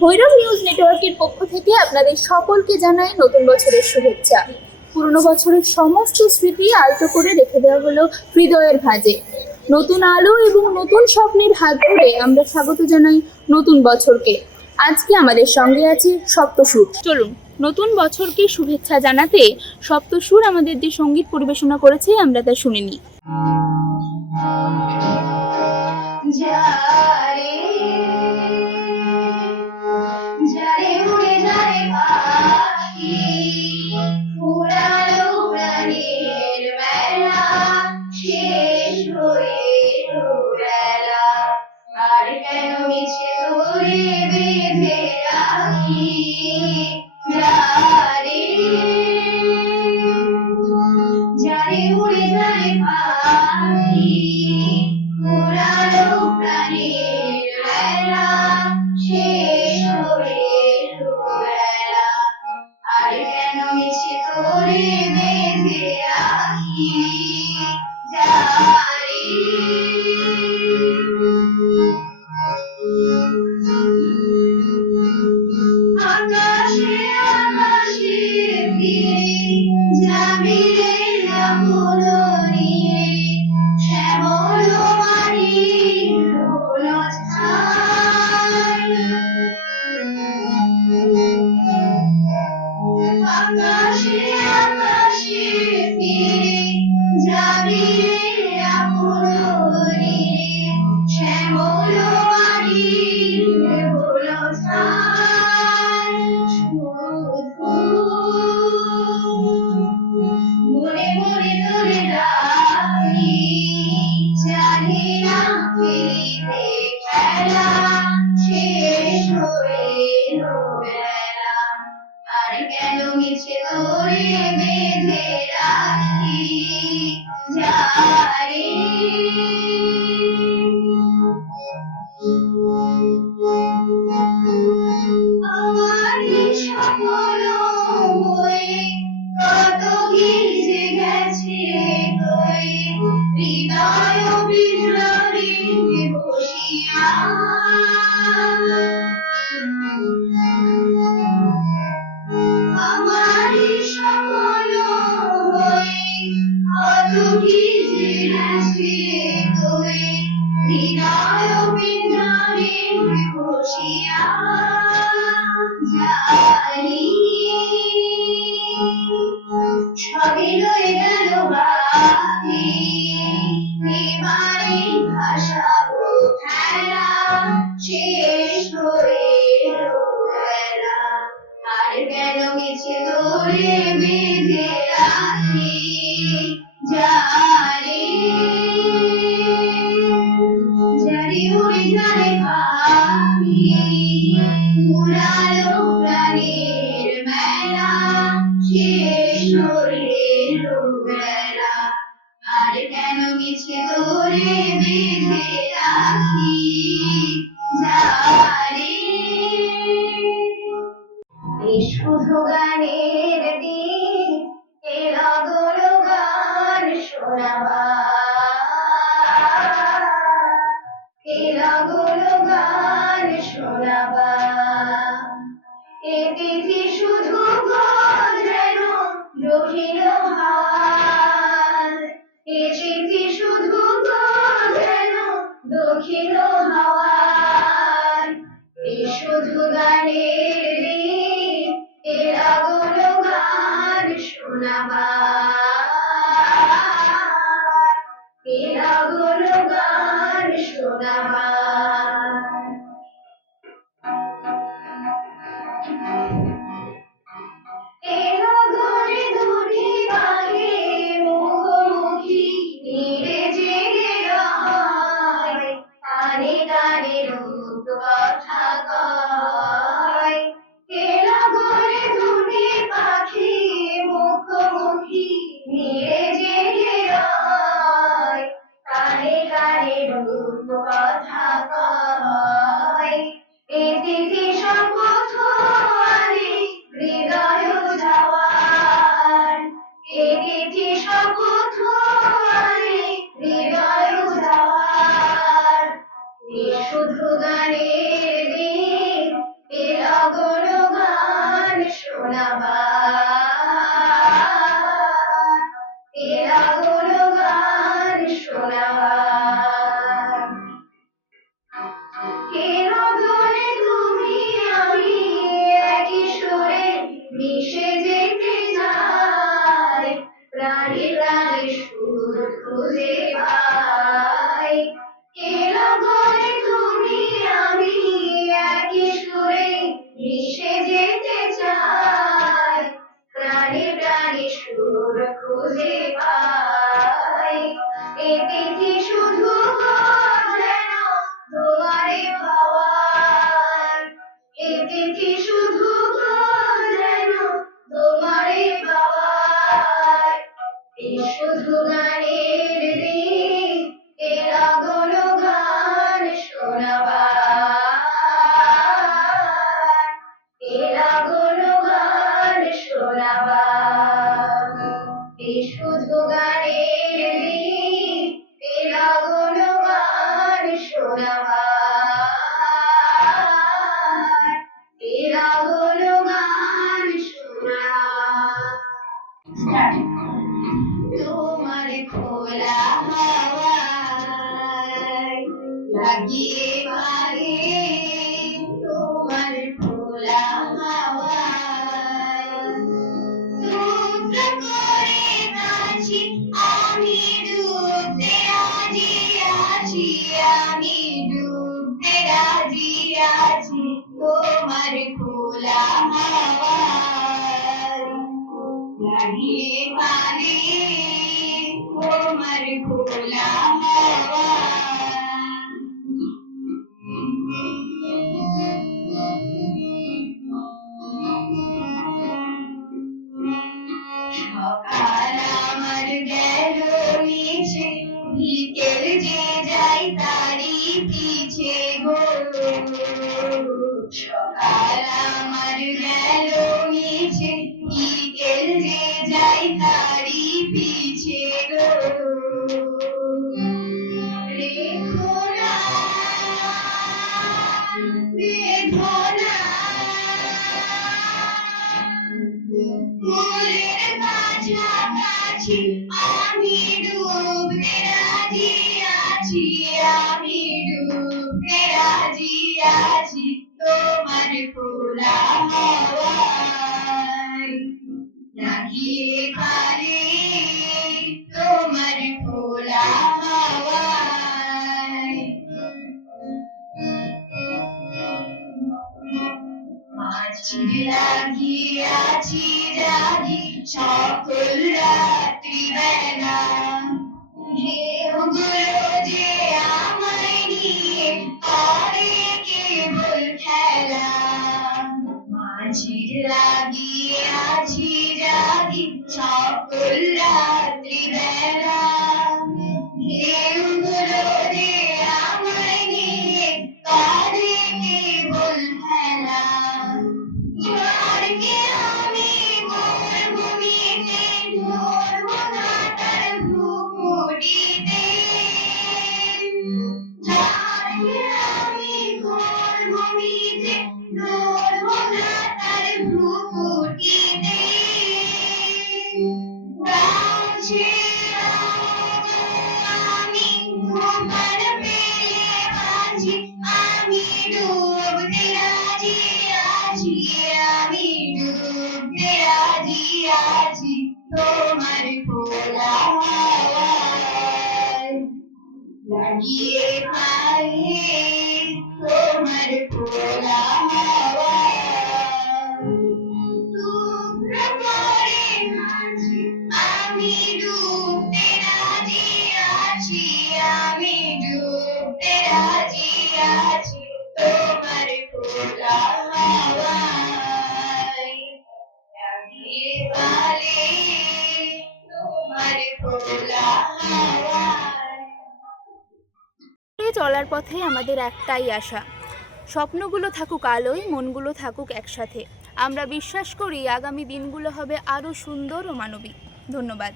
Bhairab news নেটওয়ার্কের পক্ষ থেকে আপনাদের সকলকে জানাই নতুন বছরের শুভেচ্ছা। পুরনো বছরের সমস্ত স্মৃতি আলতো করে রেখে দেওয়া হলো হৃদয়ের ভাঁজে। নতুন আলো এবং নতুন স্বপ্নের হাত ধরে আমরা স্বাগত জানাই নতুন বছরকে। আজকে আমাদের সঙ্গে আছে সপ্তসুর। চলুন নতুন বছরকে শুভেচ্ছা জানাতে সপ্তসুর আমাদের যে সঙ্গীত পরিবেশনা করেছে আমরা তা শুনে নিই। যারে উড়ে যায় পাখি উড়ালো প্রাণের মেলা শেষ হয়ে বেলা আর কেন মিছে করে বেঁধে রাখি যারে যারে উড়ে যায় পাখি উড়ালো প্রাণের মেলা শেষ হয়ে বেলা আর কেন মিছে করে বেঁধে রাখি যারে আকাশে আকাশে ফিরে যাবি রে আপন নীরে শ্যামল বাড়ির হলো ছাই আকাশে আকাশে ফিরে যাবি রে আপন নীরে শ্যামল বাড়ির হলো ছাই মনে মনে তোরে ডাকি জানি না ফিরিতে খেলা শেষ হয়ে বেলা আর কেন মিছে তোরে বেঁধে রাখি যারে আমারই সকল হয়ে কত গির্জে গেছে কই হৃদয় বিদ্রোহী বসিয়া আমারই সকল হয়ে কত গির্জে গেছে কই হৃদয় বিদ্রোহী বসিয়া জানি সবই লয়ে গেল বাকি এবারে ভাসাবো খেলা শেষ হয়ে বেলা আর কেন মিছে তোরে বেঁধে রাখি যারে যারে উড়ে যায় পাখি উড়ালো প্রাণের মেলা শেষ হয়ে বেলা আর কেন মিছে তোরে বেঁধে রাখি যারে এই শুধু গানের দিন এ লগল গান শোনাবার এ লগল গান শোনাবার এ তিথি শুধু যেন রহিল হার এ চিঠি শুধু যেন দখিল হাওয়ার এ শুধু গানের দিন এ লগল গান শোনাবার এ লগল গান শোনাবার এলো ঘরে দুটি পাখি মুখোমুখি নীড়ে জেগে রয় কানে কানে রূপ কথা কয় এলো ঘরে দুটি পাখি মুখোমুখি নীড়ে জেগে রয় কানে কানে রূপ কথা কয় এ তিথি শপথ আনি হৃদয় যাওয়ার এ তিথি শপথ আনি হৃদয় যাওয়ার এ শুধু গানের দিন এ খুঁজে পাই। এলো গলে তুমি আমি একই সুরে মিশে যেতে চাই, প্রাণে প্রাণে সুর খুঁজে পাই। এতে কি শুধু যেন তোমারে পাওয়ার, এতে কি শুধু যেন তোমারে পাওয়ার। এই শুধু গানের দিন, এ লাগল গান শোনাবার, এ লাগল গান শোনাবার। এই শুধু গানের দিন, এ লাগল গান শোনাবার, এ লাগল গান শোনাবার। তোমার খোলা হাওয়ায় লাগিয়ে পারে, তোমার খোলা হাওয়ায় টুকরো করে আছি আমি, ডুবতে রাজি আছি আমি, ডুবতে রাজি আছি তোমার খোলা হাওয়ায় লাগিয়ে পারে, তোমার খোলা সকাল আমার গেল মিছে, বিকেল যে যাই তারি পিছে গো। সকাল আমার গেল মিছে, বিকেল যে যাই তারি পিছে গো। রেখো না বেদনা, ফুলের কাছাকাছি আমি, ডুবতে রাজি আছি আমি, ডুবতে রাজি আছি তোমার খোলা হাওয়ায় লাগিয়ে পারে, তোমার খোলা হাওয়ায়। মাঝির লাগিয়ে আছি রাগি সকল রাত্রি বেলা, ঢেউগুলো যে আমায় নিয়ে করে কেবল খেলা। মাঝির লাগিয়ে আছি রাগি সকল রাত্রি বেলা, ঢেউগুলো যে আমায় নিয়ে করে কেবল খেলা। ঝড়কে আমি মরুভূমিতে ধরবো না তার ভ্রুকুটিতে, ঝড়কে আমি মরুভূমিতে ধরবো না তার ভ্রুকুটিতে। গাছে আমি তোমার পেলে আছি আমি, ডুবতে রাজি আছি আমি, ডুবতে রাজি আছি তোমার খোলা হাওয়ায় লাগিয়ে পায়ে, তোমার খোলা হাওয়ায় টুকরো করে আছি আমি, ডুবতে রাজি আছি আমি, ডুবতে রাজি আছি তোমার খোলা হাওয়ায় লাগিয়ে পালে, তোমার খোলা হাওয়ায়। চলার পথে আমাদের একটাই আশা, স্বপ্নগুলো থাকুক আলোয়, মনগুলো থাকুক একসাথে। আমরা বিশ্বাস করি আগামী দিনগুলো হবে আরও সুন্দর ও মানবিক। ধন্যবাদ।